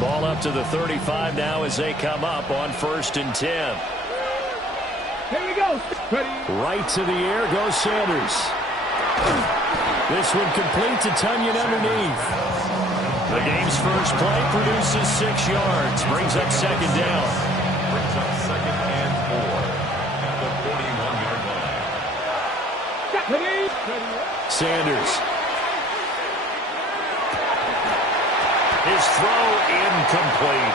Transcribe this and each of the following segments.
Ball up to the 35 now as they come up on 1st and 10. Here we go. Ready. Right to the air goes Sanders. This one complete to Tunyon underneath. The game's first play produces 6 yards. Brings up 2nd down. Brings up 2nd and 4 at the 41-yard line. Ready. Sanders. His throw incomplete.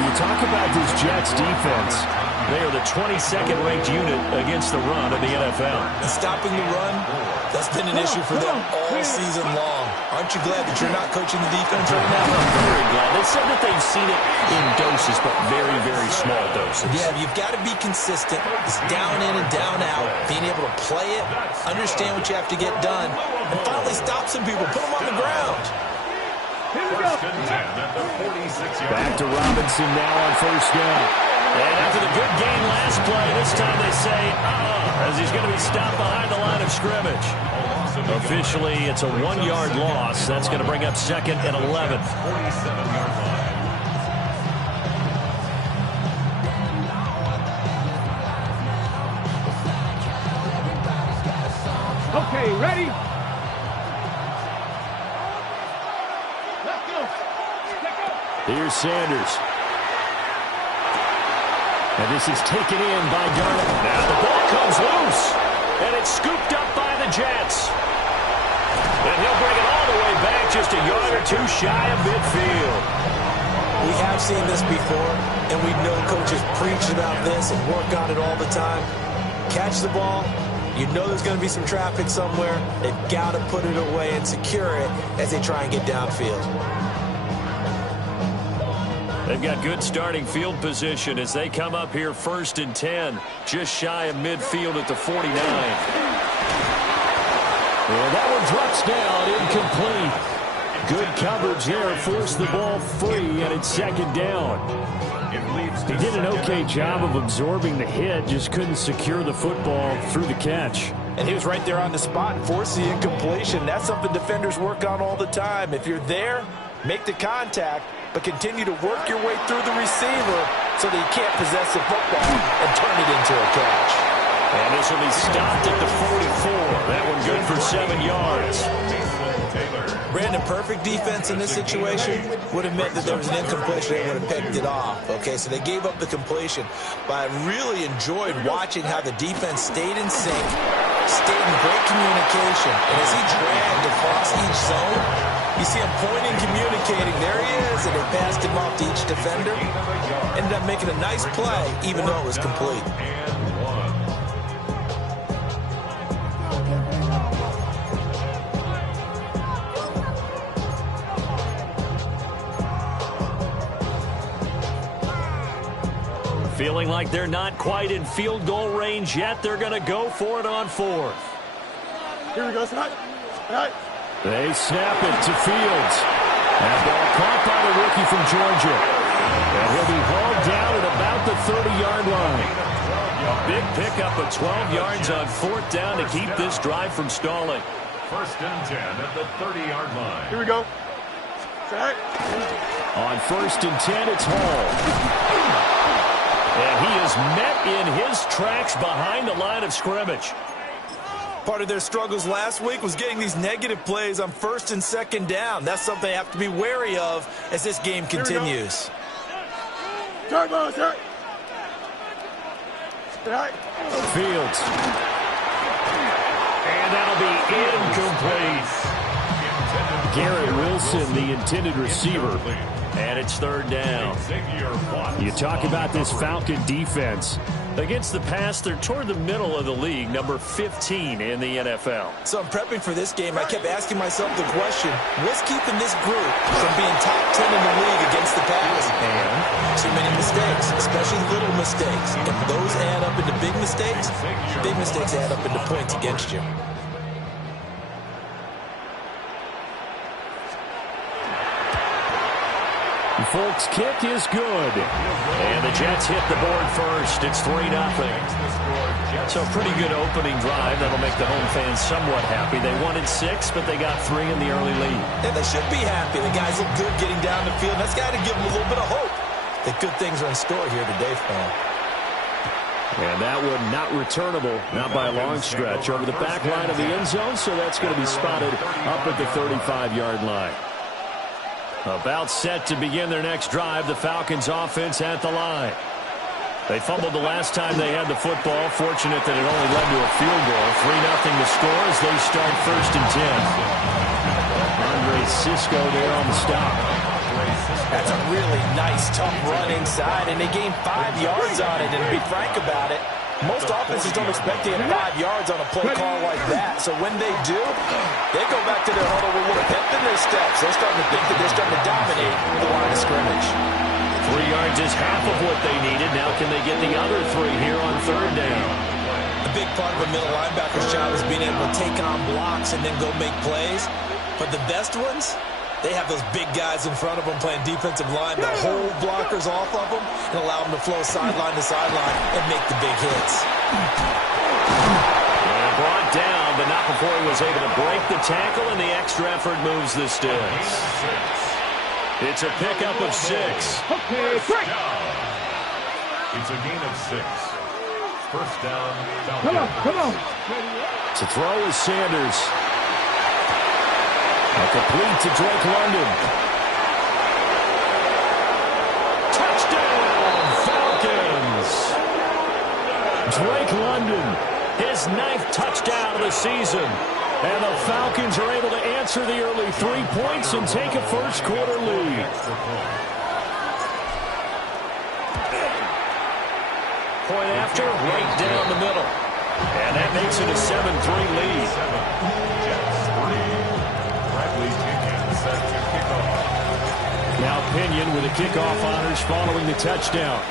You talk about this Jets defense. They are the 22nd ranked unit against the run of the NFL. And stopping the run, that's been an issue for them all season long. Aren't you glad that you're not coaching the defense right now? I'm very glad. They said that they've seen it in doses, but very, very small doses. Yeah, you've got to be consistent. It's down in and down out. Being able to play it, understand what you have to get done, and finally stop some people, put them on the ground. First and 10 at the 46-yard line. Back to Robinson now on 1st down. And after the good gain last play, this time they say, as he's going to be stopped behind the line of scrimmage. Officially, it's a 1-yard loss. That's going to bring up 2nd and 11. 47-yard line. Okay, ready. Here's Sanders. And this is taken in by Garnett. Now the ball comes loose. And it's scooped up by the Jets. And he'll bring it all the way back just a yard or 2 shy of midfield. We have seen this before, and we know coaches preach about this and work on it all the time. Catch the ball. You know there's going to be some traffic somewhere. They've got to put it away and secure it as they try and get downfield. They've got good starting field position as they come up here 1st and 10, just shy of midfield at the 49. Well, that one drops down, incomplete. Good coverage there, forced the ball free, and it's 2nd down. He did an okay job of absorbing the hit, just couldn't secure the football through the catch. And he was right there on the spot and forced the incompletion. That's something defenders work on all the time. If you're there, make the contact, but continue to work your way through the receiver so that you can't possess the football and turn it into a catch. And this will be stopped at the 44. That one good for 7 yards. Brandon, perfect defense in this situation would have meant that there was an incompletion. They would have picked it off. Okay, so they gave up the completion. But I really enjoyed watching how the defense stayed in sync, stayed in great communication. And as he dragged across each zone, you see him pointing, communicating. There he is, and they passed him off to each defender. Ended up making a nice play, even though it was complete. Feeling like they're not quite in field goal range yet. They're going to go for it on 4th. Here we go. They snap it to Fields. That ball caught by the rookie from Georgia. And he'll be hauled down at about the 30-yard line. A big pickup of 12 yards on 4th down to keep this drive from stalling. 1st and 10 at the 30-yard line. Here we go. Set. On 1st and 10, it's Hall. And he is met in his tracks behind the line of scrimmage. Part of their struggles last week was getting these negative plays on 1st and 2nd down. That's something they have to be wary of as this game continues. Turbo, sir. Fields. And that'll be incomplete. Garrett Wilson, the intended receiver. And it's 3rd down. You talk about this Falcon defense. Against the pass, they're toward the middle of the league, number 15 in the NFL. So I'm prepping for this game. I kept asking myself the question, what's keeping this group from being top 10 in the league against the pass? And too many mistakes, especially little mistakes. If those add up into big mistakes add up into points against you. Folks' kick is good. And the Jets hit the board first. It's 3-0. So pretty good opening drive. That'll make the home fans somewhat happy. They wanted 6, but they got 3 in the early lead. And they should be happy. The guys look good getting down the field. That's got to give them a little bit of hope that good things are in store here today for them. And that one not returnable, not by a long stretch, over the back line of the end zone, so that's going to be spotted up at the 35-yard line. About set to begin their next drive, the Falcons offense at the line. They fumbled the last time they had the football. Fortunate that it only led to a field goal. 3-0 the score as they start 1st and 10. Andre Cisco there on the stop. That's a really nice, tough run inside, and they gained 5 yards on it. And to be frank about it, most offenses don't expect to get 5 yards on a play call like that. So when they do, they go back to their huddle with a little pep in their steps. They're starting to think that they're starting to dominate the line of scrimmage. 3 yards is half of what they needed. Now can they get the other 3 here on 3rd down? A big part of a middle linebacker's job is being able to take on blocks and then go make plays. But the best ones, they have those big guys in front of them playing defensive line that hold blockers off of them and allow them to flow sideline to sideline and make the big hits. And brought down, but not before he was able to break the tackle, and the extra effort moves the sticks. It's a pickup of 6. Okay, break. It's a gain of 6. 1st down. Come on. To throw is Sanders. A complete to Drake London. Touchdown, Falcons! Drake London, his 9th touchdown of the season. And the Falcons are able to answer the early 3 points and take a 1st quarter lead. Point after, right down the middle. And that makes it a 7-3 lead. Now Pinion with the kickoff honors following the touchdown.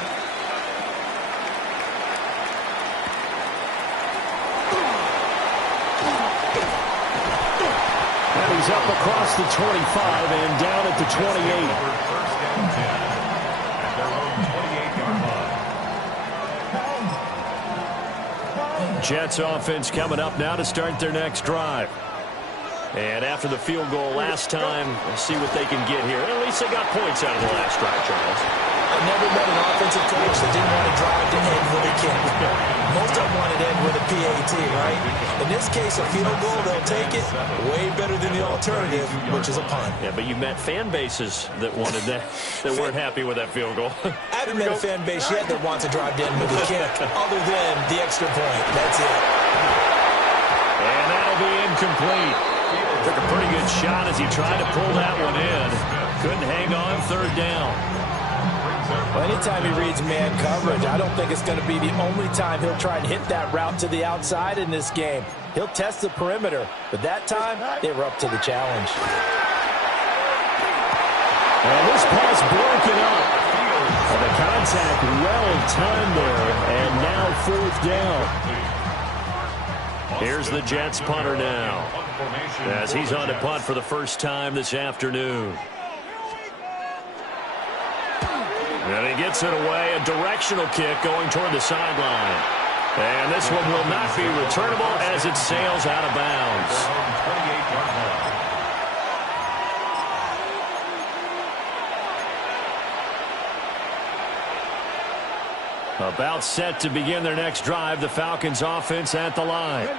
And he's up across the 25 and down at the 28. Jets offense coming up now to start their next drive. And after the field goal last time, we'll see what they can get here. At least they got points out of the last drive, Charles. I never met an offensive coach that didn't want to drive to end with a kick. Most of them wanted to end with a PAT, right? In this case, a field goal, they'll take it. Way better than the alternative, which is a punt. Yeah, but you met fan bases that wanted that, that weren't happy with that field goal. I haven't met a fan base yet that wants to drive to end with a kick, other than the extra point. That's it. And that'll be incomplete. Took a pretty good shot as he tried to pull that one in. Couldn't hang on 3rd down. Well, anytime he reads man coverage, I don't think it's going to be the only time he'll try and hit that route to the outside in this game. He'll test the perimeter, but that time, they were up to the challenge. And this pass broken up. And the contact well timed there, and now 4th down. Here's the Jets punter now, as he's on to punt for the first time this afternoon. And he gets it away, a directional kick going toward the sideline. And this one will not be returnable as it sails out of bounds. About set to begin their next drive, the Falcons offense at the line.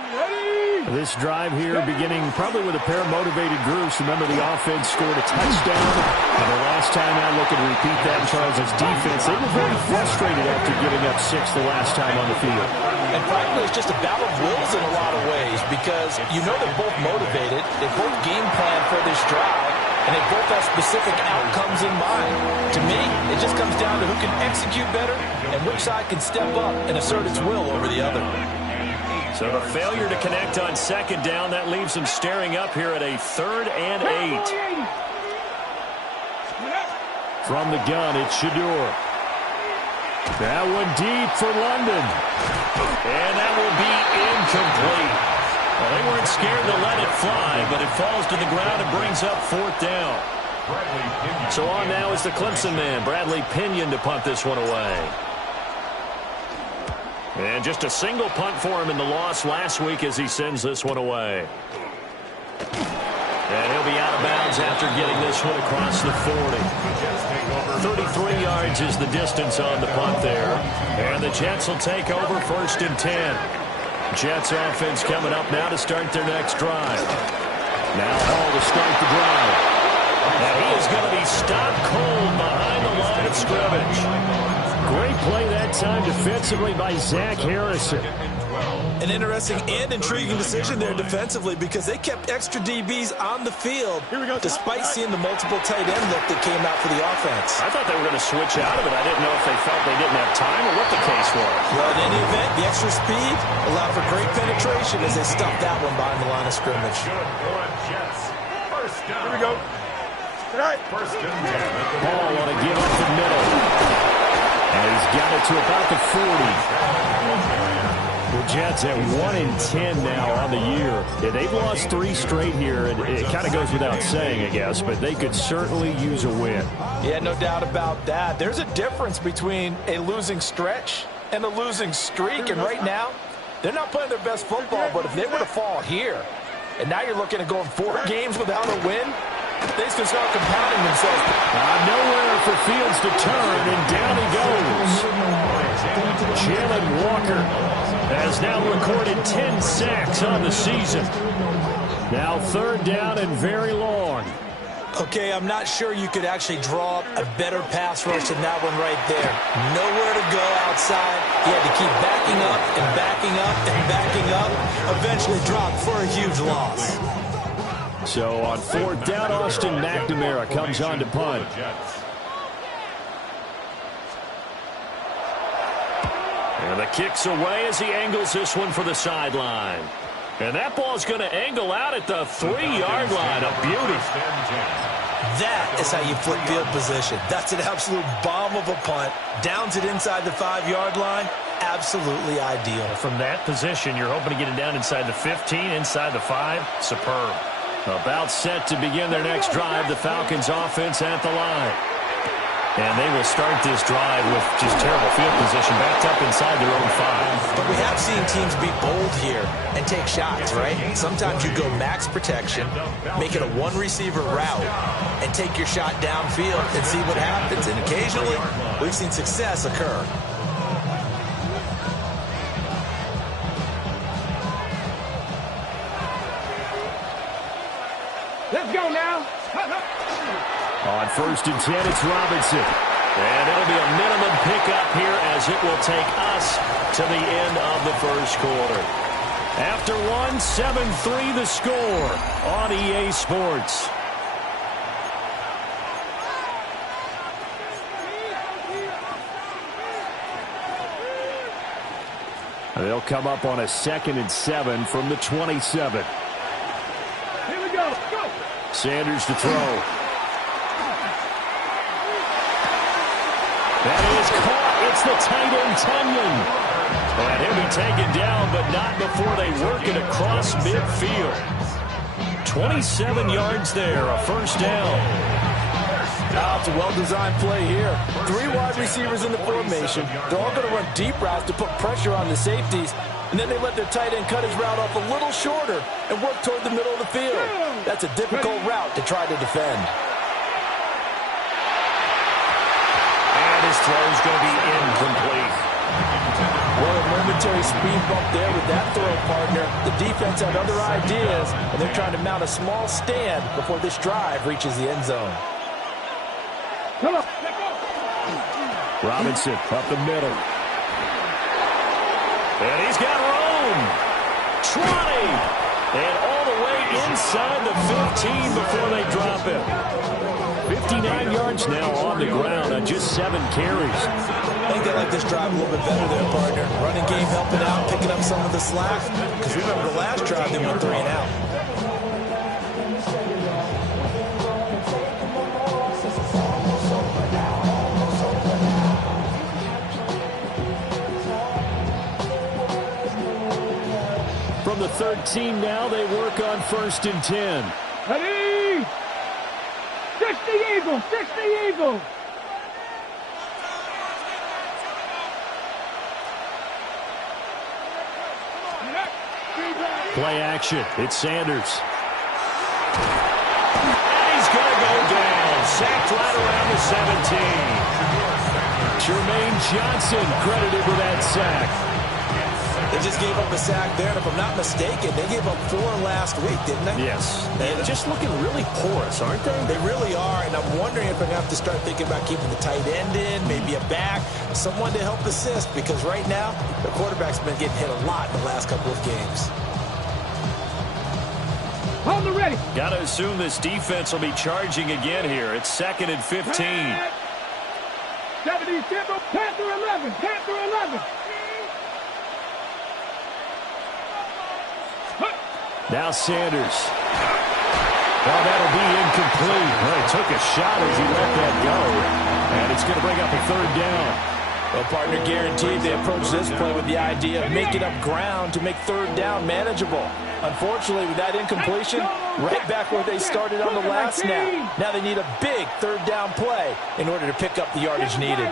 This drive here beginning probably with a pair of motivated groups. Remember, the offense scored a touchdown. And the last time I look and repeat that, Charles' defense, they were very frustrated after giving up 6 the last time on the field. And frankly, it's just a battle of wills in a lot of ways because you know they're both motivated. They both game plan for this drive. And they both have specific outcomes in mind. To me, it just comes down to who can execute better and which side can step up and assert its will over the other. So the failure to connect on 2nd down, that leaves them staring up here at a 3rd and 8. From the gun, it's Shador. That one deep for London. And that will be incomplete. Well, they weren't scared to let it fly, but it falls to the ground and brings up 4th down. So on now is the Clemson man, Bradley Pinion, to punt this one away. And just a single punt for him in the loss last week as he sends this one away. And he'll be out of bounds after getting this one across the 40. 33 yards is the distance on the punt there. And the Jets will take over 1st and 10. Jets offense coming up now to start their next drive. Now Hall to start the drive. And he is going to be stopped cold behind the line of scrimmage. Great play that time defensively by Zach Harrison. An interesting and intriguing decision there defensively because they kept extra DBs on the field despite seeing the multiple tight end look that came out for the offense. I thought they were going to switch out of it. I didn't know if they felt they didn't have time or what the case was. Well, in any event, the extra speed allowed for great penetration as they stuffed that one behind the line of scrimmage. Here we go. All right. First and 10. Hall on a give up the middle. And he's got it to about the 40. The Jets at 1-10 now on the year. Yeah, they've lost 3 straight here, and it kind of goes without saying, I guess, but they could certainly use a win. Yeah, no doubt about that. There's a difference between a losing stretch and a losing streak, and right now, they're not playing their best football, but if they were to fall here, and now you're looking at going 4 games without a win, things can start compounding themselves. Nowhere for Fields to turn, and down he goes. Jalen Walker has now recorded 10 sacks on the season. Now 3rd down and very long. Okay, I'm not sure you could actually draw up a better pass rush than that one right there. Nowhere to go outside. He had to keep backing up and backing up and backing up. Eventually dropped for a huge loss. So on 4th down, Austin McNamara comes on to punt. And the kick's away as he angles this one for the sideline. And that ball's going to angle out at the 3-yard line. A beauty. That is how you flip field position. That's an absolute bomb of a punt. Downs it inside the 5-yard line. Absolutely ideal. From that position, you're hoping to get it down inside the 15, inside the 5. Superb. About set to begin their next drive, the Falcons offense at the line. And they will start this drive with just terrible field position, backed up inside their own 5. But we have seen teams be bold here and take shots, right? Sometimes you go max protection, make it a 1-receiver route, and take your shot downfield and see what happens. And occasionally, we've seen success occur. Let's go now. On 1st and 10, it's Robinson. And it'll be a minimum pickup here as it will take us to the end of the 1st quarter. After 1, 7-3 the score on EA Sports. They'll come up on a 2nd and 7 from the 27. Here we go. Go. Sanders to throw. That is caught. It's the tight end, Tunyon. And he'll be taken down, but not before they work it across midfield. 27 yards there, a 1st down. It's a well-designed play here. 3 wide receivers in the formation. They're all going to run deep routes to put pressure on the safeties. And then they let their tight end cut his route off a little shorter and work toward the middle of the field. That's a difficult route to try to defend. His throw is going to be incomplete. Well, a momentary speed bump there with that throw, partner. The defense had other ideas, and they're trying to mount a small stand before this drive reaches the end zone. Come on. Robinson up the middle. And he's got room. Trotting. And all the way inside the 15 before they drop him. 59 yards now on the ground on just 7 carries. I think they like this drive a little bit better there, partner. Running game helping out, picking up some of the slack. Because remember the last drive, they went 3 and out. From the 13 now, they work on 1st and 10. Ready? Just Eagles. 60 Eagles. Play action. It's Sanders. And he's going to go down. Sacked right around the 17. Jermaine Johnson credited with that sack. They just gave up a sack there, and if I'm not mistaken, they gave up 4 last week, didn't they? Yes. And just looking really porous, aren't they? They really are, and I'm wondering if I'm going to have to start thinking about keeping the tight end in, maybe a back, someone to help assist, because right now, the quarterback's been getting hit a lot in the last couple of games. Hold it ready. Got to assume this defense will be charging again here. It's 2nd and 15. 70 Temple, Panther 11, Panther 11. Now Sanders. Well, that'll be incomplete. Well, he took a shot as he let that go. And it's going to bring up a 3rd down. Well, partner, guaranteed they approach this play with the idea of making up ground to make 3rd down manageable. Unfortunately, with that incompletion, right back where they started on the last snap. Now they need a big 3rd down play in order to pick up the yardage needed.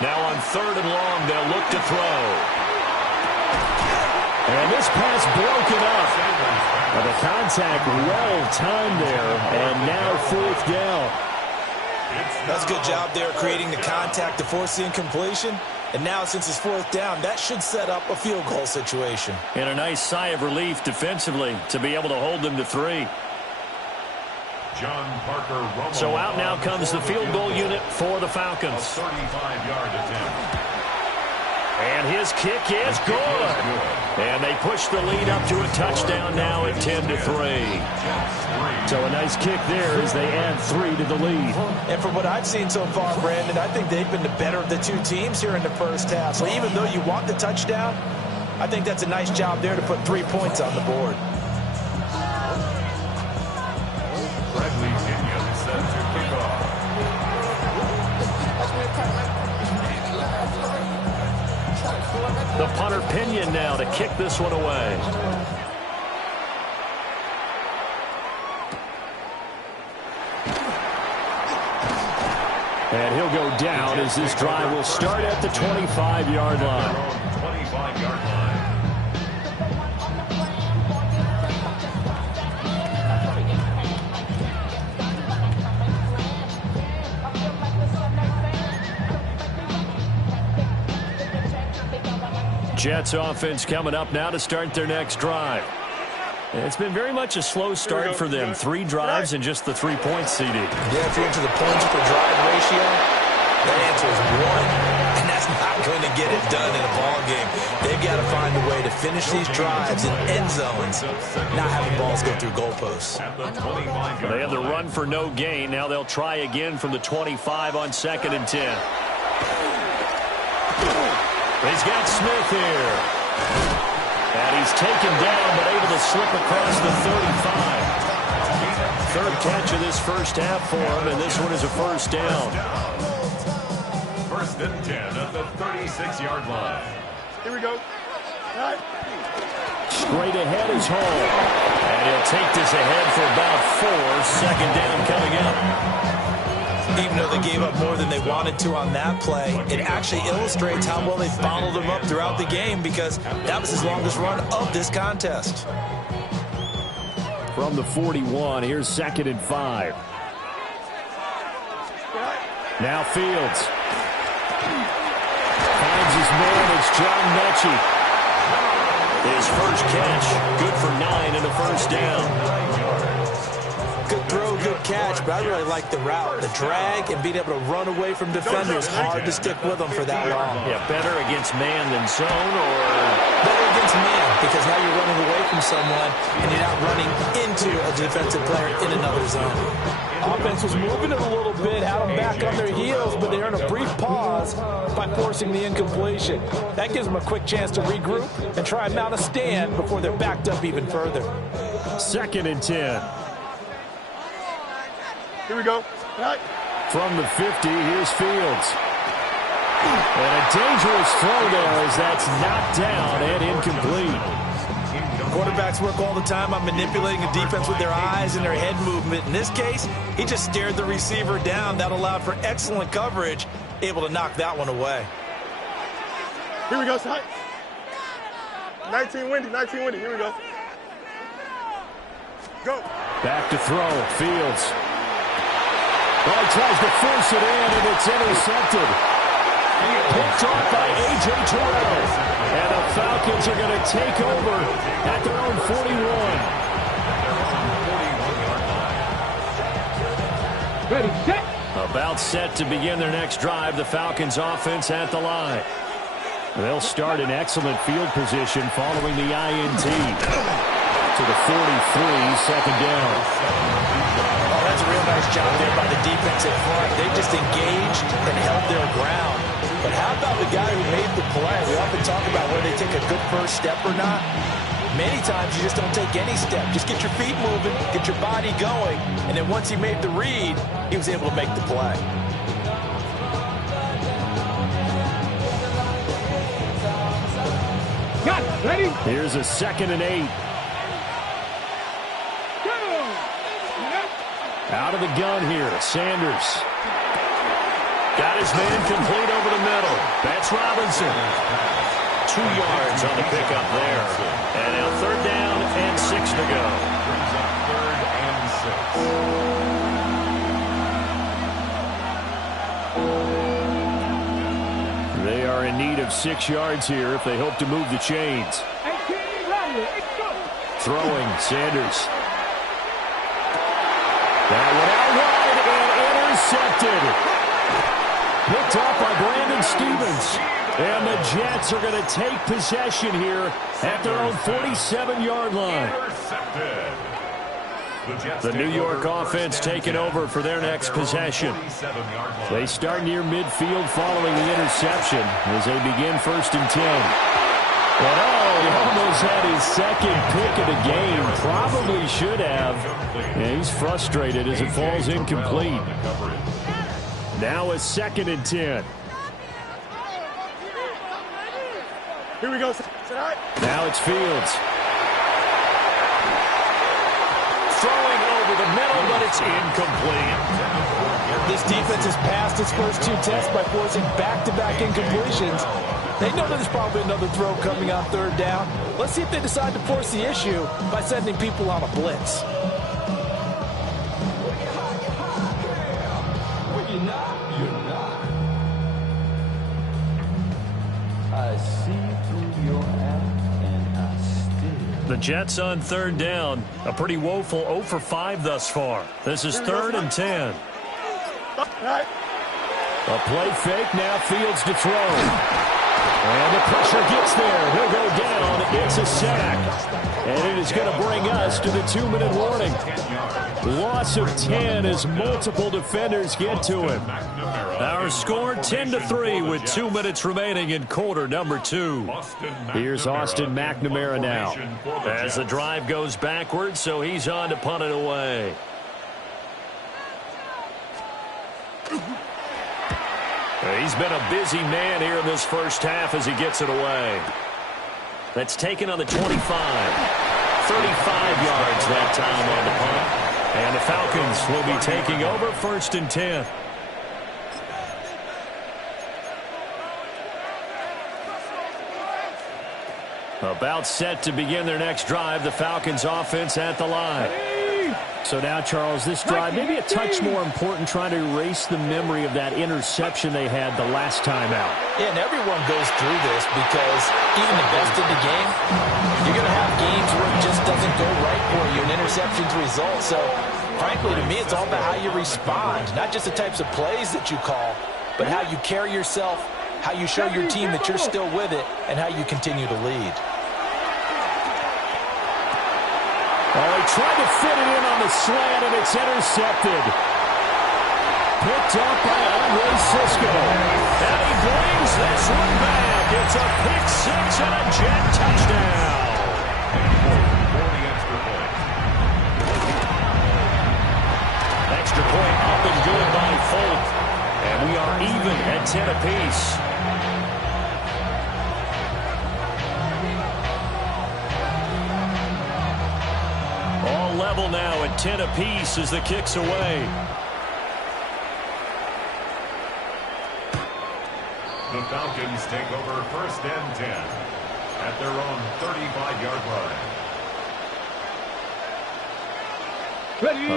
Now on 3rd and long, they'll look to throw. And this pass broken up. Well, the contact well-timed there, and now 4th down. That's a good job there creating the contact to force the incompletion. And now, since it's 4th down, that should set up a field goal situation. And a nice sigh of relief defensively to be able to hold them to 3. John Parker Romo. So out now comes the field goal unit for the Falcons. A 35-yard attempt. And his kick is good. And they push the lead up to a touchdown now at 10-3. So a nice kick there as they add 3 to the lead. And from what I've seen so far, Brandon, I think they've been the better of the 2 teams here in the first half. So even though you want the touchdown, I think that's a nice job there to put 3 points on the board. Bradley Ginion set to kick off. The punter Pinion now to kick this one away. And he'll go down as this drive will start at the 25-yard line. 25-yard line. Jets offense coming up now to start their next drive. It's been very much a slow start for them. 3 drives and just the 3 points, CD. Yeah, if you're into the points per drive ratio, that answer is 1, and that's not going to get it done in a ball game. They've got to find a way to finish these drives in end zones, not having balls go through goalposts. They have the run for no gain. Now they'll try again from the 25 on 2nd and 10. He's got Smith here. And he's taken down, but able to slip across the 35. 3rd catch of this first half for him, and this one is a 1st down. 1st and 10 at the 36-yard line. Here we go. All right. Straight ahead is Hall. And he'll take this ahead for about 4. 2nd down coming up. Even though they gave up more than they wanted to on that play, it actually illustrates how well they bottled him up throughout the game, because that was his longest run of this contest. From the 41, here's 2nd and 5. Now Fields. Finds his man. It's John Mechie. His first catch, good for 9 and a 1st down. Good throw, good catch, but I really like the route. The drag and being able to run away from defenders, hard to stick with them for that long. Yeah, better against man than zone, or? Better against man, because now you're running away from someone and you're not running into a defensive player in another zone. Offense was moving it a little bit, had them back on their heels, but they earned a brief pause by forcing the incompletion. That gives them a quick chance to regroup and try and mount a stand before they're backed up even further. 2nd and 10. Here we go. All right. From the 50, here's Fields. And a dangerous throw there as that's knocked down and incomplete. Quarterbacks work all the time on manipulating the defense with their eyes and their head movement. In this case, he just stared the receiver down. That allowed for excellent coverage, able to knock that one away. Here we go, Ty. 19 windy, here we go. Go. Back to throw, Fields. Oh, he tries to force it in, and it's intercepted. Picked off by A.J. Terrell. And the Falcons are going to take over at their own 41. Ready, set. About set to begin their next drive. The Falcons offense at the line. They'll start in excellent field position following the INT. To the 43, second down. Oh, that's a real nice job there by the defense at front. They just engaged and held their ground. But how about the guy who made the play? We often talk about whether they take a good first step or not. Many times you just don't take any step. Just get your feet moving, get your body going, and then once he made the read, he was able to make the play. Got it. Ready? Here's a 2nd and 8. Out of the gun here, Sanders. Got his man complete over the middle. That's Robinson. 2 yards on the pickup there. And now 3rd down and 6 to go. Brings up 3rd and 6. They are in need of 6 yards here if they hope to move the chains. Throwing, Sanders. That one out wide and intercepted. Picked off by Brandon Stevens. And the Jets are going to take possession here at their own 47-yard line. The New York offense taking over for their next possession. They start near midfield following the interception as they begin 1st and 10. But he almost had his 2nd pick of the game. Probably should have. And he's frustrated as it falls incomplete. Now a 2nd and 10. Here we go. Now it's Fields. Throwing over the middle, but it's incomplete. This defense has passed its first 2 tests by forcing back-to-back incompletions. They know there's probably another throw coming on 3rd down. Let's see if they decide to force the issue by sending people on a blitz. The Jets on 3rd down. A pretty woeful 0 for 5 thus far. This is 3rd and 10. A play fake. Now Fields to throw. And the pressure gets there. He'll go down. It's a sack. And it is going to bring us to the 2-minute warning. Loss of 10 as multiple defenders get to him. Our score 10-3 with 2 minutes remaining in quarter number 2. Here's Austin McNamara now. As the drive goes backwards, so he's on to punt it away. He's been a busy man here in this first half as he gets it away. That's taken on the 25. 35 yards that time on the punt. And the Falcons will be taking over 1st and 10. About set to begin their next drive. The Falcons offense at the line. So now, Charles, this drive maybe a touch more important, trying to erase the memory of that interception they had the last time out. Yeah, and everyone goes through this because even the best in the game, you're going to have games where it just doesn't go right for you, and interceptions result. So, frankly, to me, it's all about how you respond, not just the types of plays that you call, but how you carry yourself, how you show your team that you're still with it, and how you continue to lead. Oh, he tried to fit it in on the slant, and it's intercepted. Picked up by Andre Cisco. And he brings this one back. It's a pick 6 and a Jet touchdown. Extra point up and good by Folk. And we are even at 10 apiece. level now at 10 apiece as the kick's away. The Falcons take over 1st and 10 at their own 35-yard line.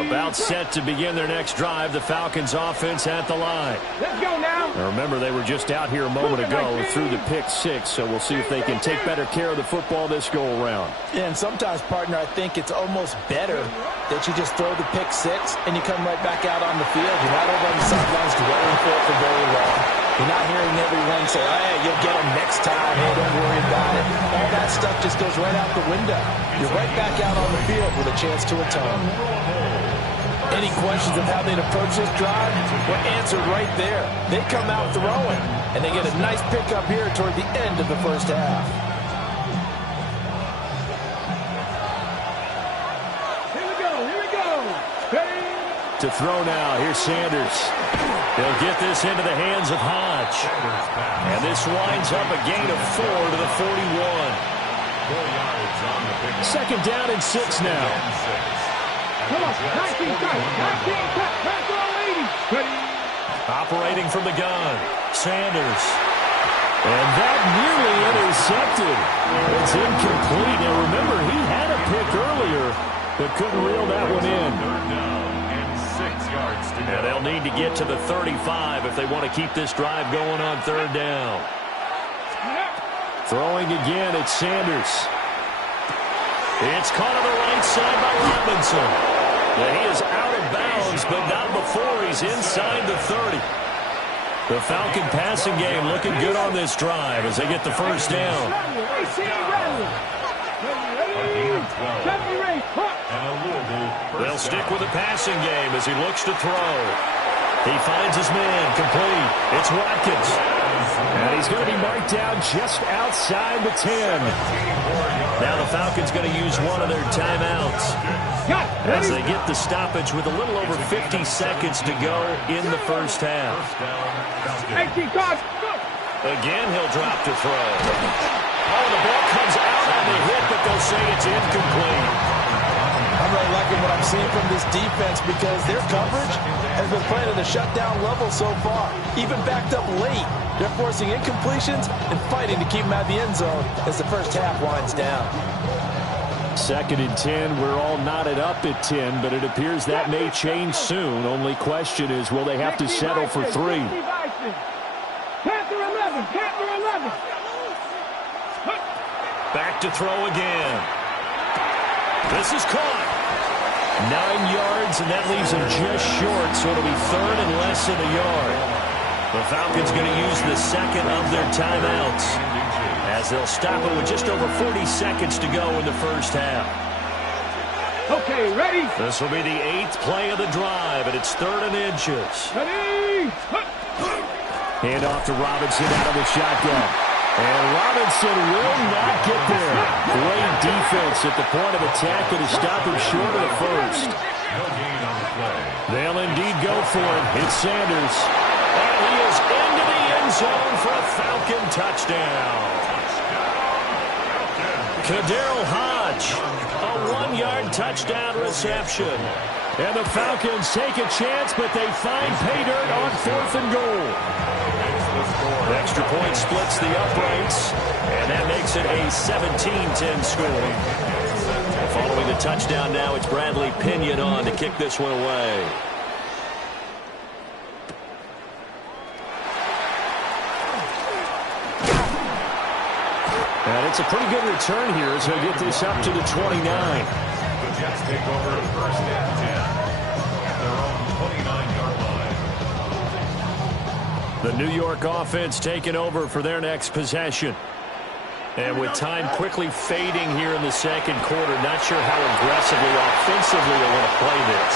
About set to begin their next drive. The Falcons offense at the line. Let's go now. Now remember, they were just out here a moment ago through the pick 6, so we'll see if they can take better care of the football this go-around. Yeah, and sometimes, partner, I think it's almost better that you just throw the pick 6 and you come right back out on the field. You're not over on the sidelines dwelling for it for very long. You're not hearing everyone say, hey, you'll get them next time. Hey, don't worry about it. All that stuff just goes right out the window. You're right back out on the field with a chance to atone. Any questions of how they'd approach this drive were answered right there. They come out throwing, and they get a nice pickup here toward the end of the first half. Here we go. Ready? To throw now, here's Sanders. They'll get this into the hands of Hodge. And this winds up a gain of 4 to the 41. 4 yards on the pick. 2nd down and 6 now. Come on. 19 cut. 19 cut. Pass all 80. Ready? Operating from the gun, Sanders. And that nearly intercepted. It's incomplete. Now remember, he had a pick earlier, but couldn't reel that one in. 3rd down and 6 yards to go. And they'll need to get to the 35 if they want to keep this drive going on 3rd down. Throwing again, it's Sanders. It's caught on the right side by Robinson. And he is out of bounds, but not before he's inside the 30. The Falcon passing game looking good on this drive as they get the 1st down. They'll stick with the passing game as he looks to throw. He finds his man, complete. It's Watkins. And he's going to be marked down just outside the 10. Now the Falcons going to use one of their timeouts as they get the stoppage with a little over 50 seconds to go in the first half. Again, he'll drop to throw. Oh, the ball comes out on the hit, but they'll say it's incomplete. I'm really liking what I'm seeing from this defense because their coverage has been playing at a shutdown level so far. Even backed up late, they're forcing incompletions and fighting to keep them out of the end zone as the first half winds down. 2nd and 10, we're all knotted up at 10, but it appears that may change soon. Only question is, will they have to settle for 3? Panther 11. Back to throw again. This is caught. 9 yards, and that leaves him just short, so it'll be 3rd and less than a yard. The Falcons going to use the 2nd of their timeouts as they'll stop it with just over 40 seconds to go in the first half. Okay, ready? This will be the 8th play of the drive, and it's 3rd and inches. Ready? Hand off to Robinson out of the shotgun. And Robinson will not get there. Great defense at the point of attack and to stop him short of the 1st. No gain on the play. They'll indeed go for it. It's Sanders. And he is into the end zone for a Falcon touchdown. Kadarrell Hodge, a 1-yard touchdown reception. And the Falcons take a chance, but they find pay dirt on 4th and goal. Extra point splits the uprights, and that makes it a 17-10 score. Following the touchdown now, it's Bradley Pinion on to kick this one away. And it's a pretty good return here as he'll get this up to the 29. The Jets take over 1st and 10 at their own 29-yard line. The New York offense taking over for their next possession. And with time quickly fading here in the 2nd quarter, not sure how aggressively, offensively they want to play this.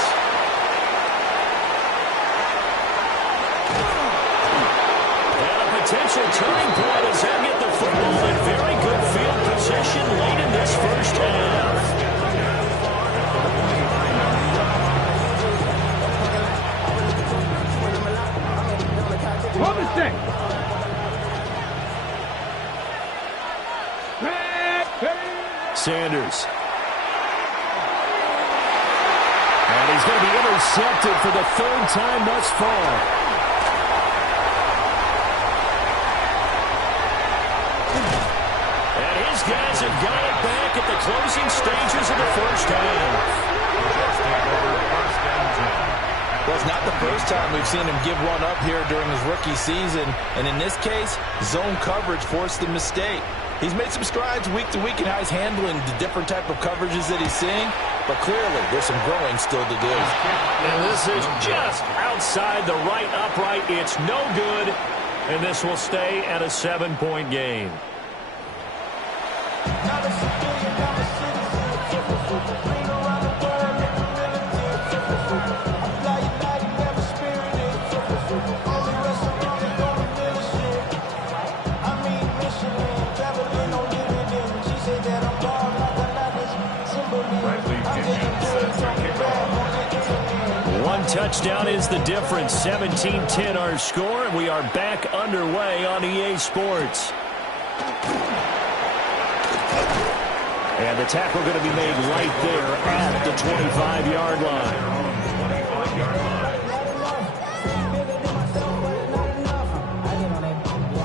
And a potential turning point as they get the football in very good field position late in this first half. Hold the stick. Sanders. he's going to be intercepted for the third time thus far. And his guys have got it back at the closing stages of the first half. Well, it's not the first time we've seen him give one up here during his rookie season. And in this case, zone coverage forced the mistake. He's made some strides week to week in how he's handling the different type of coverages that he's seeing. But clearly, there's some growing still to do. And this is just outside the right upright. It's no good. And this will stay at a 7-point game. One touchdown is the difference. 17-10 our score, and we are back underway on EA Sports. And the tackle going to be made right there at the 25-yard line.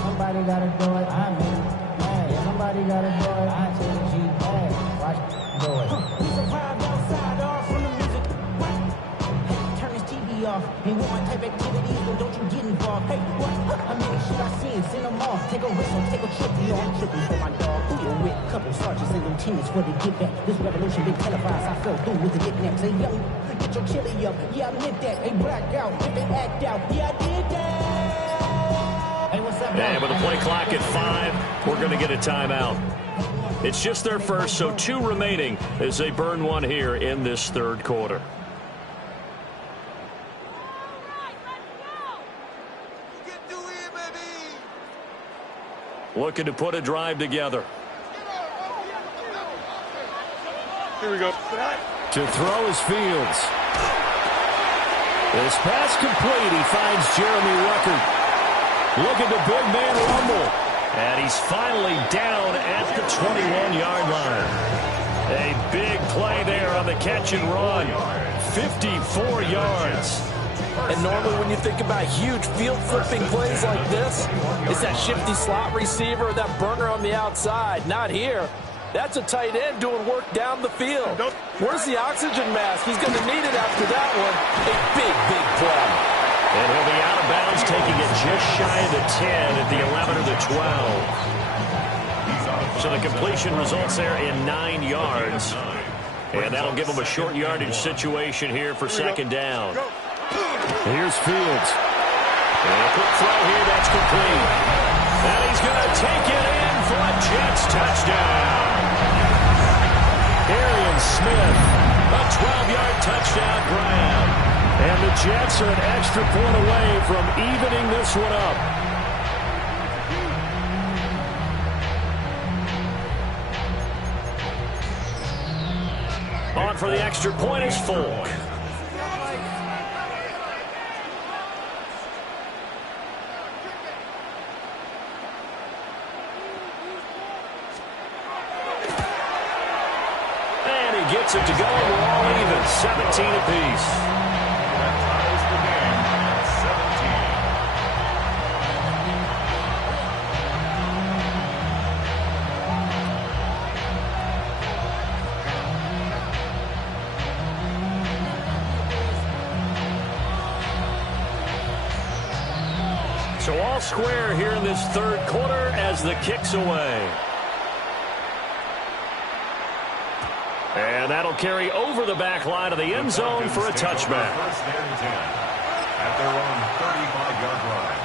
Somebody gotta do it. I mean, hey, somebody gotta do it. I take a G. Hey, watch do it. We survived outside, all from the music. What? Hey, turn this TV off. Ain't with my type activities, but don't you get involved. Hey, what? I mean, shit I seen, send them off. Take a whistle, take a trip. You know I'm tripping for my dog. Who you with? Couple sergeants and lieutenants for the get back. This revolution been televised. I fell through with the knickknacks. Hey, young, get your chili up. Yeah, I meant that. Hey, black out. If they act out. Yeah, I did that. And with the play clock at 5, we're going to get a timeout. It's just their first, so 2 remaining as they burn one here in this third quarter. Looking to put a drive together. Here we go. To throw is Fields. This pass complete. He finds Jeremy Ruckert. Look at the big man rumble. And he's finally down at the 21-yard line. A big play there on the catch and run. 54 yards. And normally when you think about huge field-flipping plays like this, it's that shifty slot receiver or that burner on the outside. Not here. That's a tight end doing work down the field. Where's the oxygen mask? He's going to need it after that one. A big, big play. And he'll be out of bounds, taking it just shy of the 10 at the 11 or the 12. So the completion results there in 9 yards. And that'll give him a short yardage situation here for second down. Here's Fields. And a quick throw here, that's complete. And he's going to take it in for a Jets touchdown. Arian Smith, a 12-yard touchdown grab. And the Jets are an extra point away from evening this one up. On for the extra point is Folk. And he gets it to go, and we're all even, 17 apiece. So all square here in this third quarter as the kick's away. And that'll carry over the back line of the end zone for a touchback. First and 10 at their own 35-yard line.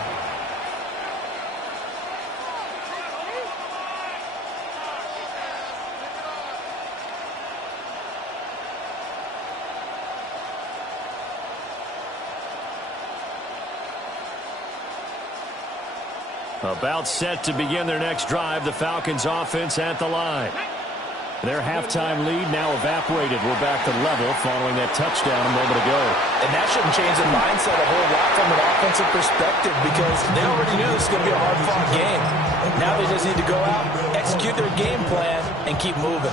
About set to begin their next drive, the Falcons offense at the line. Their halftime lead now evaporated. We're back to level following that touchdown a moment ago. And that shouldn't change the mindset a whole lot from an offensive perspective because they already knew this was going to be a hard-fought game. Now they just need to go out, execute their game plan, and keep moving.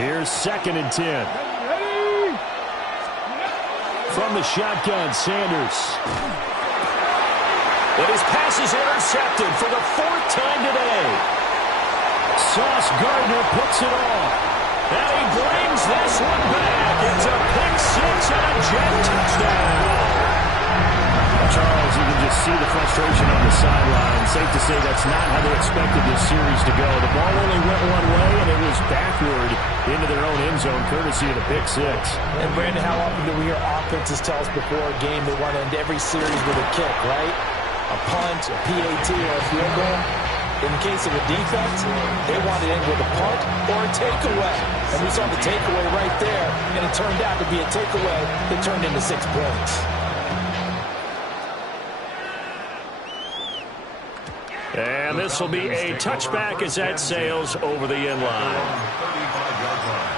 Here's 2nd and 10. From the shotgun, Sanders. But his pass is intercepted for the 4th time today. Sauce Gardner puts it off. And he brings this one back. It's a pick six and a jet touchdown. Charles, you can just see the frustration on the sideline. Safe to say that's not how they expected this series to go. The ball only went one way, and it was backward into their own end zone, courtesy of the pick six. And, Brandon, how often do we hear offenses tell us before a game they want to end every series with a kick, right? A punt, a PAT, or a field goal. In the case of a defense, they want to end with a punt or a takeaway. And we saw the takeaway right there, and it turned out to be a takeaway that turned into 6 points. And this will be a touchback as that sails over the end line. 35-yard line.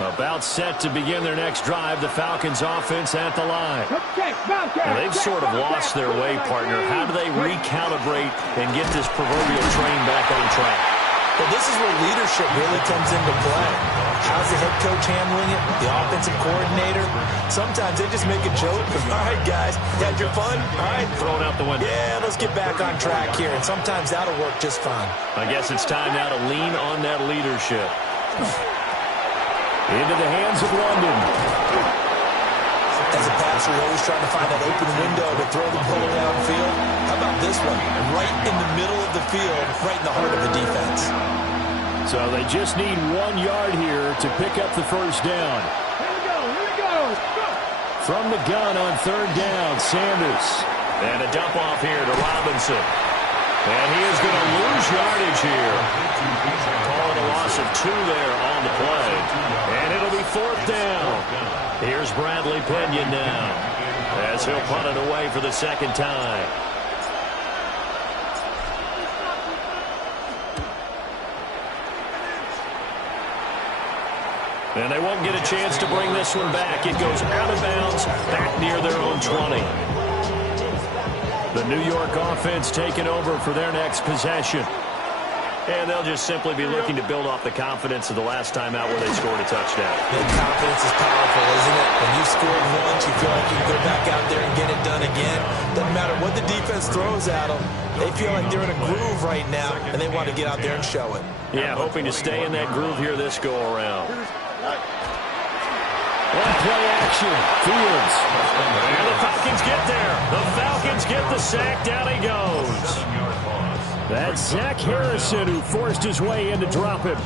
About set to begin their next drive, the Falcons offense at the line. Now, they've sort of lost their way, partner. How do they recalibrate and get this proverbial train back on track? Well, this is where leadership really comes into play. How's the head coach handling it? The offensive coordinator? Sometimes they just make a joke. All right, guys, you had your fun? All right. Throw it out the window. Yeah, let's get back on track here. And sometimes that'll work just fine. I guess it's time now to lean on that leadership. Into the hands of London. As a passer, you're always trying to find that open window to throw the ball downfield. How about this one? Right in the middle of the field, right in the heart of the defense. So they just need 1 yard here to pick up the first down. Here we go. From the gun on 3rd down, Sanders. And a dump off here to Robinson. And he is going to lose yardage here. Call it a loss of 2 there on the play. And it'll be 4th down. Here's Bradley Pinion now as he'll punt it away for the 2nd time. And they won't get a chance to bring this one back. It goes out of bounds back near their own 20. The New York offense taking over for their next possession. And they'll just simply be looking to build off the confidence of the last time out where they scored a touchdown. That confidence is powerful, isn't it? When you scored once, you feel like you can go back out there and get it done again. Doesn't matter what the defense throws at them. They feel like they're in a groove right now, and they want to get out there and show it. Yeah, hoping to stay in that groove here this go-around. One play action. Fields. And the Falcons get there. The Falcons get the sack. Down he goes. That's Zach Harrison who forced his way in to drop him.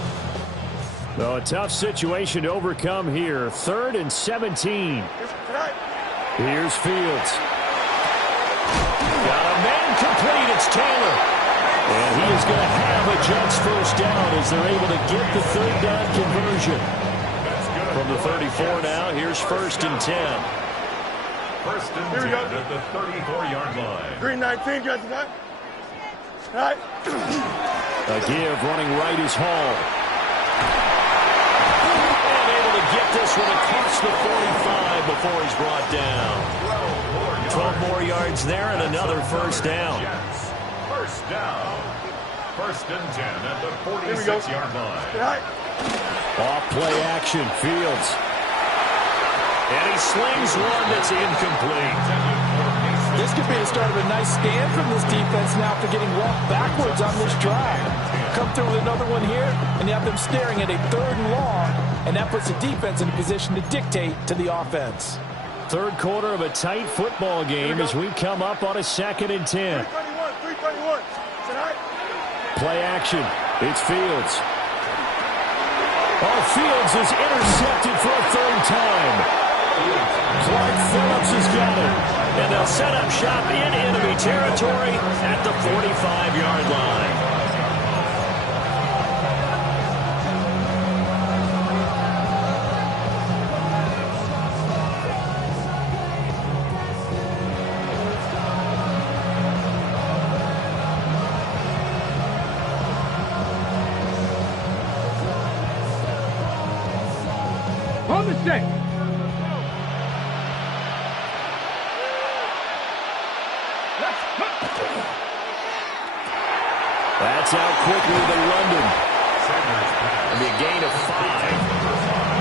So a tough situation to overcome here. 3rd and 17. Here's Fields. Got a man complete. It's Taylor. And he is going to have a Jets first down as they're able to get the 3rd down conversion. From the 34 now, here's 1st and 10. 1st and 10 at the 34-yard line. Green 19, guys. All right. A give running right is Hall. And able to get this one across the 45 before he's brought down. 12 more yards there and another first down. First down. 1st and 10 at the 46-yard line. All right. Off play action, Fields. And he slings one that's incomplete. This could be the start of a nice stand from this defense now after getting walked backwards on this drive. Come through with another one here, and you have them staring at a 3rd and long, and that puts the defense in a position to dictate to the offense. 3rd quarter of a tight football game as we come up on a 2nd and 10. 321. Play action. It's Fields. Fields is intercepted for a 3rd time. Clark Phillips has got it. And they'll set up shop in enemy territory at the 45-yard line. On the stick. That's out quickly to London. It'll be a gain of 5.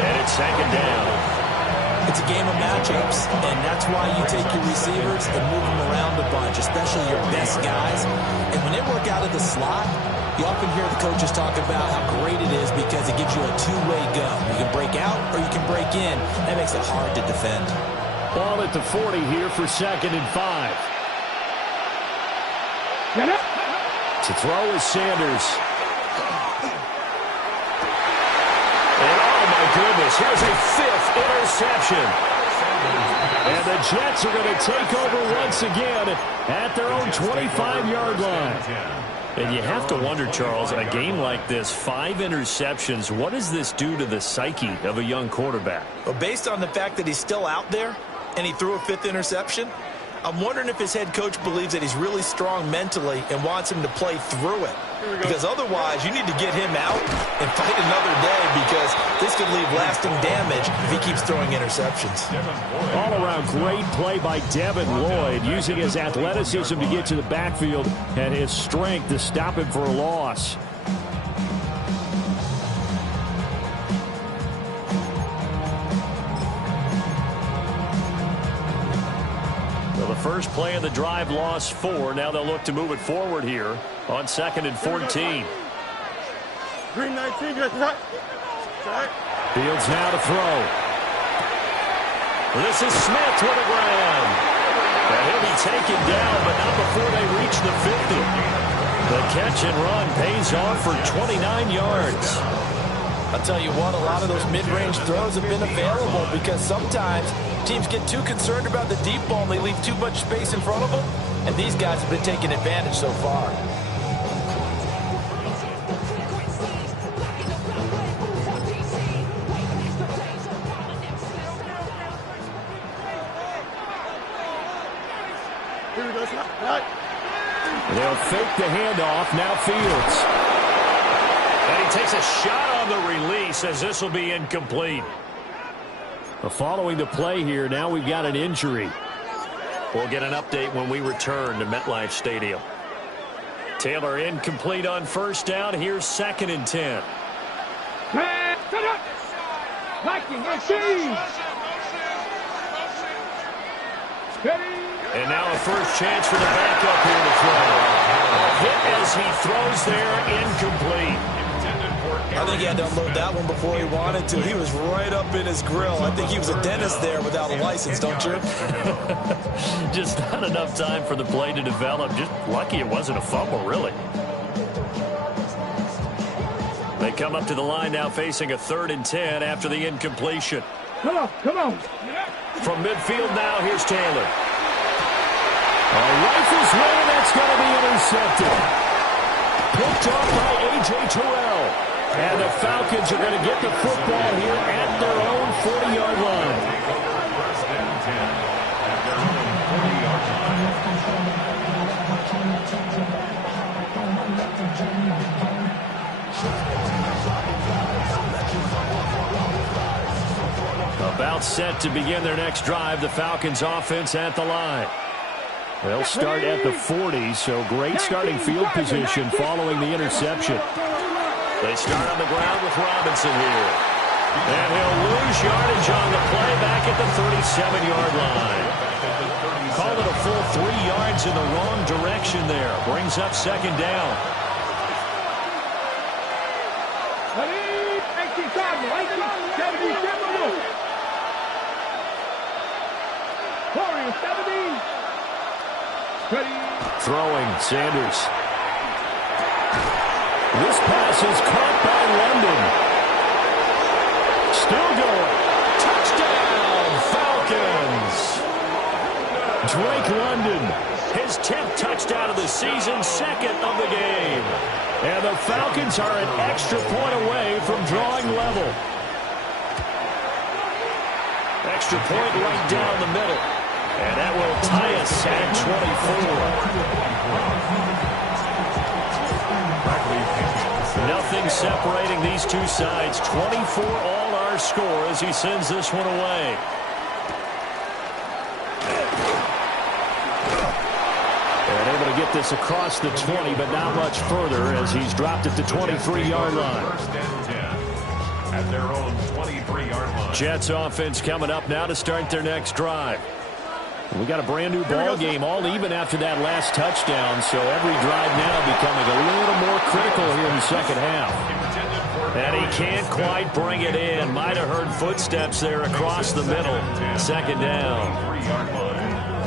And it's second down. It's a game of matchups, and that's why you take your receivers and move them around a bunch, especially your best guys. And when they work out of the slot, you often hear the coaches talk about how great it is because it gives you a two-way go. You can break out or you can break in. That makes it hard to defend. Ball at the 40 here for second and 5. To throw is Sanders. And oh my goodness, here's a 5th interception. And the Jets are going to take over once again at their own 25-yard line. And you have to wonder, Charles, in a game like this, 5 interceptions, what does this do to the psyche of a young quarterback? Well, based on the fact that he's still out there and he threw a 5th interception, I'm wondering if his head coach believes that he's really strong mentally and wants him to play through it. Because otherwise, you need to get him out and fight another day because this could leave lasting damage if he keeps throwing interceptions. All around great play by Devin Lloyd, using his athleticism to get to the backfield and his strength to stop him for a loss. The first play of the drive lost 4. Now they'll look to move it forward here on second and 14. Green 19, good. Fields now to throw. This is Smith with a grab. And he'll be taken down, but not before they reach the 50. The catch and run pays off for 29 yards. I'll tell you what, a lot of those mid-range throws have been available because sometimes teams get too concerned about the deep ball and they leave too much space in front of them, and these guys have been taking advantage so far. They'll fake the handoff. Now Fields. And he takes a shot on the release as this will be incomplete. Following the play here, now we've got an injury. We'll get an update when we return to MetLife Stadium. Taylor incomplete on first down. Here's second and 10. Man, set up. Liking your team. And now a first chance for the backup here to throw. A hit as he throws there, incomplete. I think he had to unload that one before he wanted to. He was right up in his grill. I think he was a dentist there without a license, don't you? Just not enough time for the play to develop. Just lucky it wasn't a fumble, really. They come up to the line now facing a 3rd and 10 after the incompletion. Come on, come on. From midfield now, here's Taylor. A rifle's way, that's going to be intercepted. Picked off by A.J. Terrell. And the Falcons are going to get the football here at their own 40-yard line. First and 10 at their own 40-yard line. About set to begin their next drive, the Falcons offense at the line. They'll start at the 40, so great starting field position following the interception. They start on the ground with Robinson here. And he'll lose yardage on the play back at the 37-yard line. Call it a full 3 yards in the wrong direction there. Brings up second down. Throwing, Sanders. This pass is caught by London. Still going. Touchdown, Falcons. Drake London, his 10th touchdown of the season, 2nd of the game. And the Falcons are an extra point away from drawing level. Extra point right down the middle. And that will tie us at 24. Nothing separating these two sides. 24 all our score as he sends this one away. And able to get this across the 20, but not much further as he's dropped it to 23-yard line. First and 10 at their own 23-yard line. Jets offense coming up now to start their next drive. We got a brand new ball game, all even after that last touchdown, so every drive now becoming a little more critical here in the second half. And he can't quite bring it in. Might have heard footsteps there across the middle. Second down.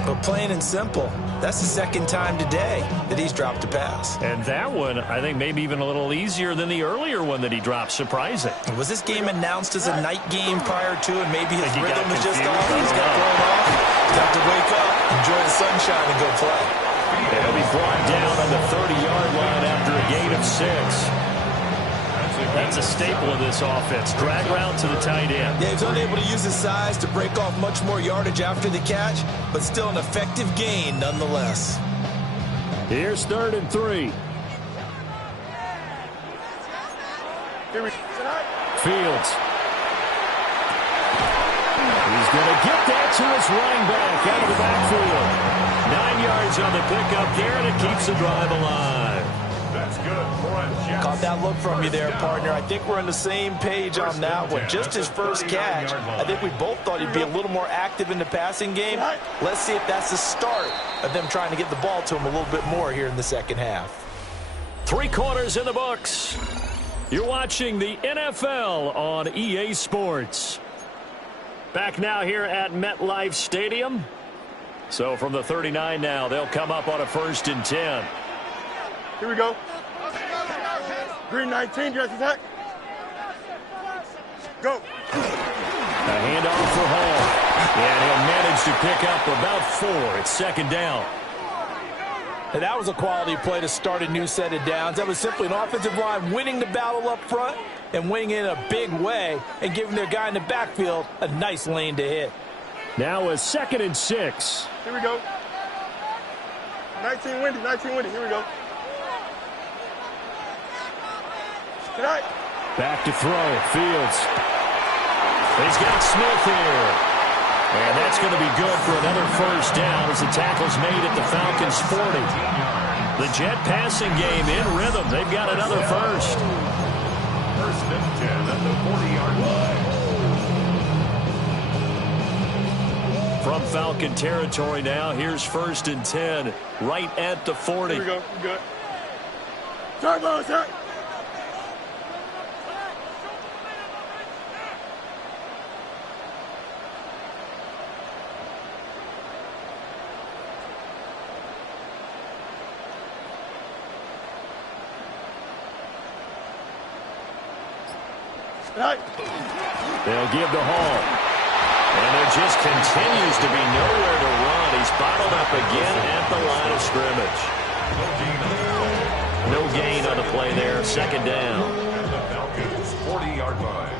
But plain and simple, that's the second time today that he's dropped a pass. And that one, I think, maybe even a little easier than the earlier one that he dropped. Surprising. Was this game announced as a night game prior to, and maybe his He rhythm got is just confused. off? He's got thrown off. He's got to wake up, enjoy the sunshine, and go play. He'll be brought down on the 30-yard line after a gain of 6. That's a staple of this offense. Drag route to the tight end. Yeah, he's unable to use his size to break off much more yardage after the catch, but still an effective gain nonetheless. Here's 3rd and 3. Fields. He's going to get that to his running back out of the backfield. 9 yards on the pickup there, and it keeps the drive alive. That's good for a Jets. Caught that look from you there, partner. I think we're on the same page on that one. Just his first catch, I think we both thought he'd be a little more active in the passing game. Let's see if that's the start of them trying to get the ball to him a little bit more here in the second half. 3 quarters in the books. You're watching the NFL on EA Sports. Back now here at MetLife Stadium. So from the 39 now, they'll come up on a 1st and 10. Here we go. Green 19, dress attack. Go. A handoff for Hall. And he'll manage to pick up about 4. It's 2nd down. And that was a quality play to start a new set of downs. That was simply an offensive line winning the battle up front and winning in a big way and giving their guy in the backfield a nice lane to hit. Now a 2nd and 6. Here we go. 19 windy, 19 windy. Here we go. Tonight. Back to throw. Fields. He's got Smith here. And that's going to be good for another 1st down as the tackle's made at the Falcons' 40. The Jet passing game in rhythm. They've got another 1st. 1st and 10 at the 40-yard line. From Falcon territory now, here's 1st and 10 right at the 40. Here we go. We good. Turbo attack. They'll give the Hall. And there just continues to be nowhere to run. He's bottled up again at the line of scrimmage. No gain on the play there. 2nd down. At the Falcons' 40-yard line.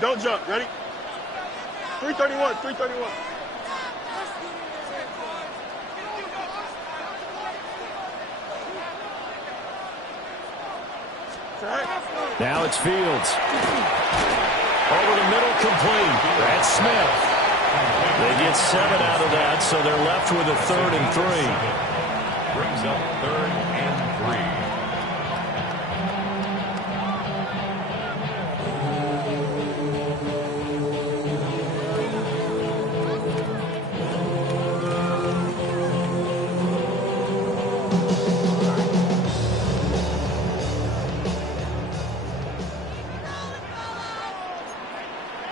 Don't jump. Ready? 331. 331. Now it's Fields. Over the middle, complete. That's Smith. They get 7 out of that, so they're left with a 3rd and 3. Brings up 3rd and 3.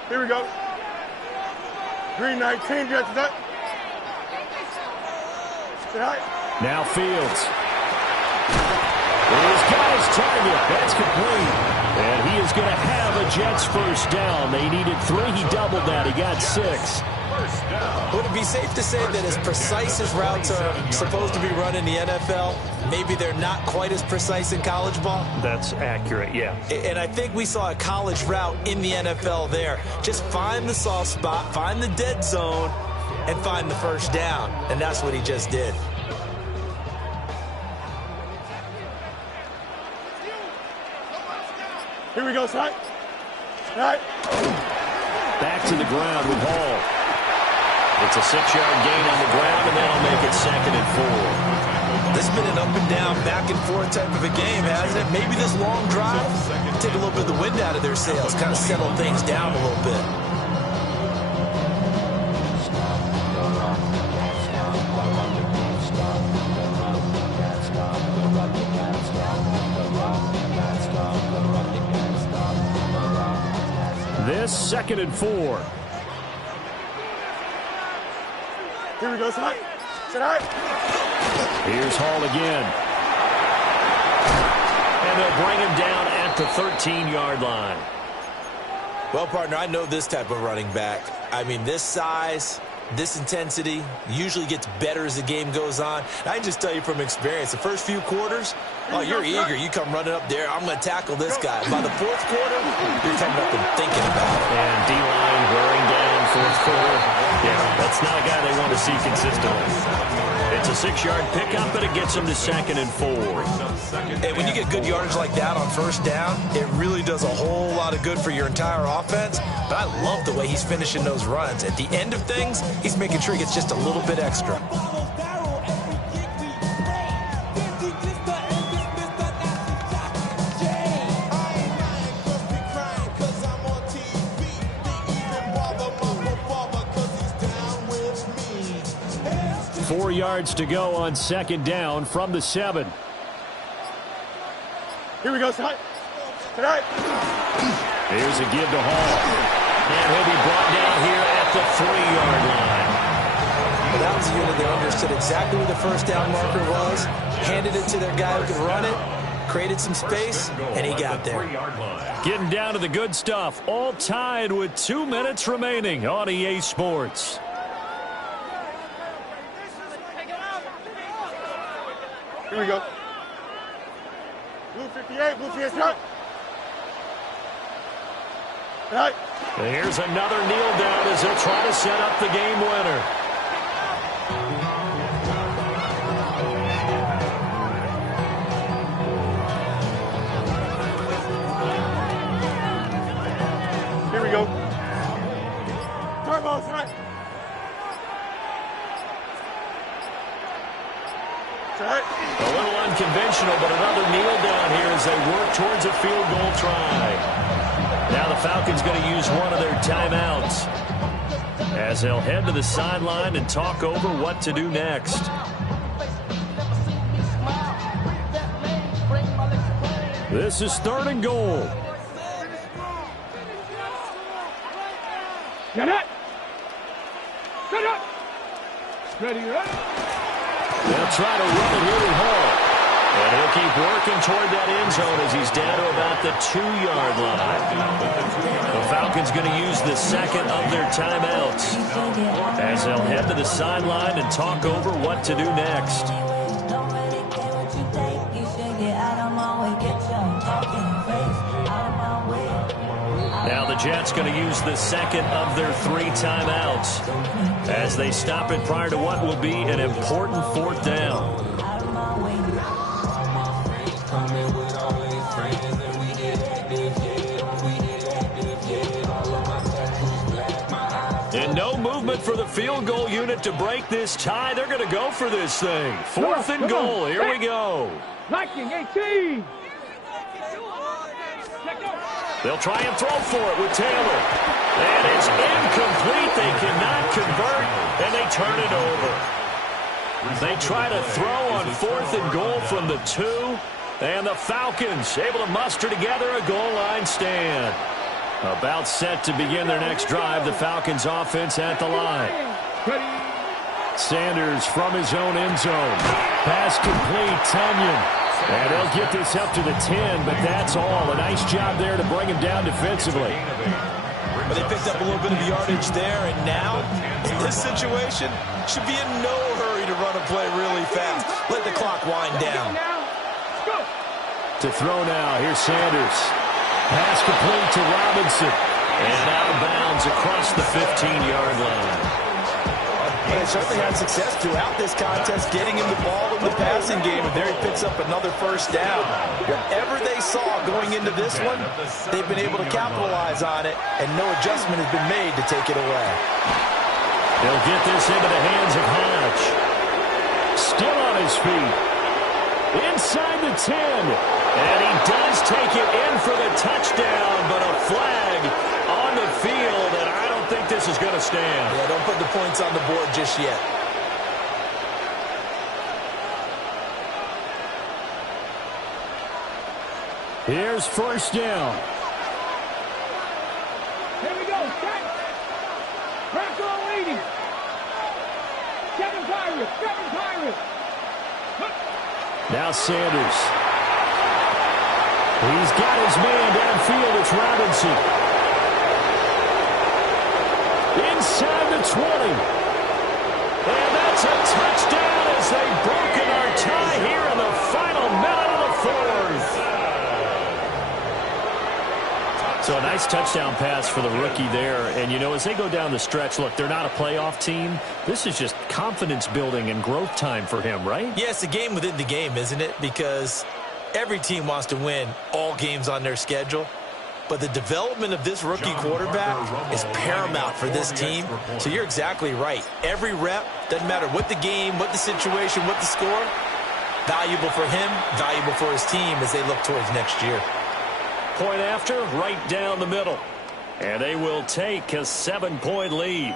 Here we go. Green 19, dress attack. Tonight. Now Fields. He's got his target. That's complete. And he is going to have a Jets 1st down. They needed 3. He doubled that. He got 6. Would it be safe to say that as precise as routes are supposed to be run in the NFL, maybe they're not quite as precise in college ball? That's accurate, yeah. And I think we saw a college route in the NFL there. Just find the soft spot, find the dead zone, and find the 1st down. And that's what he just did. Here we go, side. Right. Back to the ground with Hall. It's a 6-yard gain on the ground, and that'll make it 2nd and 4. This has been an up and down, back and forth type of a game, hasn't it? Maybe this long drive take a little bit of the wind out of their sails, kind of settle things down a little bit. This 2nd and 4. Here we go, Sit high. Here's Hall again. And they'll bring him down at the 13-yard line. Well, partner, I know this type of running back. I mean, this size, this intensity usually gets better as the game goes on. And I can just tell you from experience, the first few quarters, oh, you're eager. You come running up there, I'm going to tackle this guy. By the 4th quarter, you're coming up and thinking about it. And D-line wearing down 4th quarter. Yeah, that's not a guy they want to see consistently. It's a 6-yard pickup, but it gets them to 2nd and 4. And when you get good yardage like that on 1st down, it really does a whole lot of good for your entire offense. But I love the way he's finishing those runs. At the end of things, he's making sure he gets just a little bit extra. Four yards to go on 2nd down from the 7. Here we go, Sit high. Here's a give to Hall. And he'll be brought down here at the 3-yard line. But that was a unit that understood exactly where the 1st down marker was, handed it to their guy who could run it, created some space, and he got there. Getting down to the good stuff, all tied with 2 minutes remaining on EA Sports. Here we go. Blue 58, Blue 58, Sit high. Here's another kneel down as they'll try to set up the game winner. Here we go. Turbo, Sit high. A little unconventional, but another kneel down here as they work towards a field goal try. Now the Falcons going to use one of their timeouts as they'll head to the sideline and talk over what to do next. This is 3rd and goal. Get it! Get it! Ready, right? They'll try to run it here with Hall. And he'll keep working toward that end zone as he's down to about the 2-yard line. The Falcons going to use the 2nd of their timeouts as they'll head to the sideline and talk over what to do next. Now the Jets going to use the 2nd of their 3 timeouts as they stop it prior to what will be an important 4th down. And no movement for the field goal unit to break this tie. They're going to go for this thing. 4th and goal. Here we go. Liking 18. They'll try and throw for it with Taylor. And it's incomplete. They cannot convert, and they turn it over. They try to throw on 4th and goal from the 2, and the Falcons able to muster together a goal line stand. About set to begin their next drive, the Falcons offense at the line. Sanders from his own end zone. Pass complete, Tunyon. And they'll get this up to the 10, but that's all. A nice job there to bring him down defensively. But they picked up a little bit of yardage there, and now, in this situation, should be in no hurry to run a play really fast. Let the clock wind down. To throw now, here's Sanders. Pass complete to Robinson. And out of bounds across the 15-yard line. They certainly had success throughout this contest, getting him the ball in the passing game, and there he picks up another 1st down. Whatever they saw going into this one, they've been able to capitalize on it, and no adjustment has been made to take it away. He'll get this into the hands of Hodge. Still on his feet. Inside the 10. And he does take it in for the touchdown, but a flag on the field, and I don't think this is going to stand. Yeah, don't put the points on the board just yet. Here's first down. Here we go, set. Rocco leading. Kevin Pirate. Now Sanders. He's got his man downfield. It's Robinson. Inside the 20. And that's a touchdown as they've broken our tie here in the final minute of the fourth. So a nice touchdown pass for the rookie there. And, you know, as they go down the stretch, look, they're not a playoff team. This is just confidence building and growth time for him, right? Yeah, it's a game within the game, isn't it? Because every team wants to win all games on their schedule. But the development of this rookie quarterback is paramount for this team. So you're exactly right. Every rep, doesn't matter what the game, what the situation, what the score, valuable for him, valuable for his team as they look towards next year. Point after, right down the middle. And they will take a 7-point lead.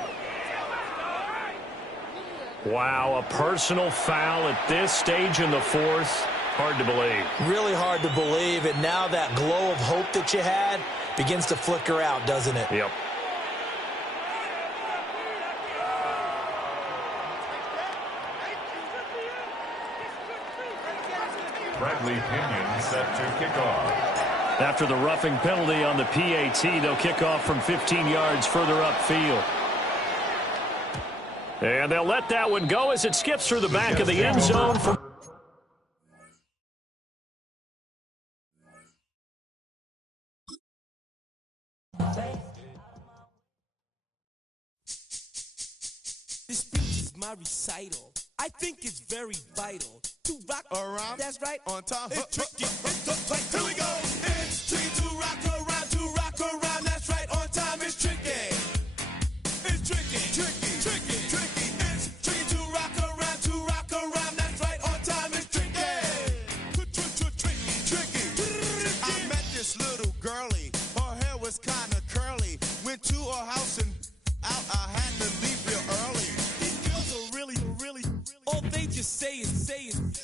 Wow, a personal foul at this stage in the fourth. Hard to believe. Really hard to believe, and now that glow of hope that you had begins to flicker out, doesn't it? Yep. Bradley Pinion set to kick off. After the roughing penalty on the PAT, they'll kick off from 15 yards further upfield. And they'll let that one go as it skips through the back of the end zone. This speech is my recital. I think it's very vital to rock around. That's right. On time. It's tricky. Here we go. It's tricky to rock around. To rock around. That's right. On time. It's tricky. It's tricky. Tricky. Tricky. Tricky. It's tricky to rock around. To rock around. That's right. On time. It's tricky. Tricky. Tricky. I met this little girlie. Her hair was kind of curly. Went to her house and out. I had to leave real early. These girls are really. All they just say is,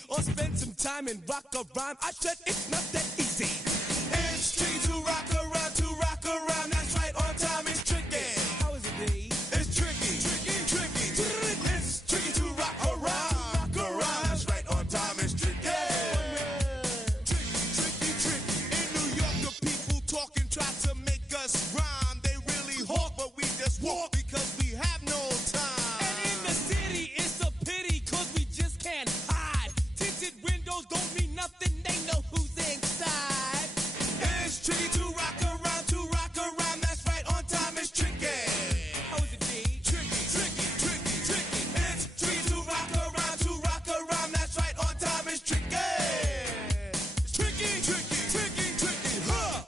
or spend some time and rock a rhyme. I said it's not that easy. It's tricky to rock around, that's right, on time it's tricky. How is it, D? It's tricky. It's tricky to rock around, that's right, on time it's tricky. Tricky. In New York, the people talking try to make us rhyme. They really hawk, but we just walk because we have no time. And in the city, it's a pity, cause we just can't hide. Tinted windows don't mean nothing, they know who's inside. It's tricky to rock around, that's right, on time it's tricky. How is it, D? Tricky. It's tricky to rock around, that's right, on time it's tricky. Tricky, huh?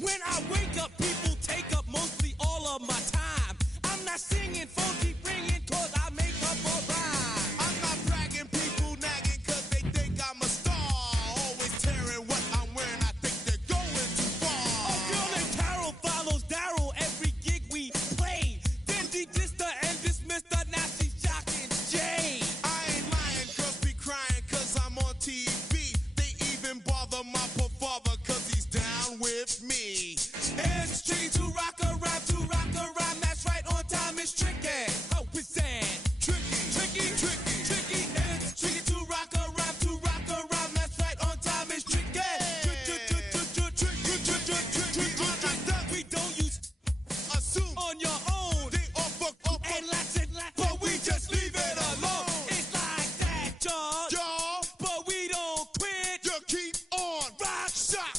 When I wake up, people take up mostly all of my time. I'm not singing, phone keep ringing, cause I make up a rhyme. I'm not bragging, people nagging, cause they think I'm a star. Always tearing what I'm wearing, I think they're going too far. A girl named Carol follows Daryl every gig we play. Then de-dissed her and dismissed her, now she's shocking Jay. I ain't lying, girls be crying, cause I'm on TV. They even bother my poor father, cause he's down with me. It's tricky to rock around, that's right, on time it's tricky. How is that? Tricky. It's tricky to rock around, that's right, on time it's tricky. We don't use assume on your own. They all fuck up and lots, but we just leave it alone. It's like that, y'all. But we don't quit. You keep on rock, shock.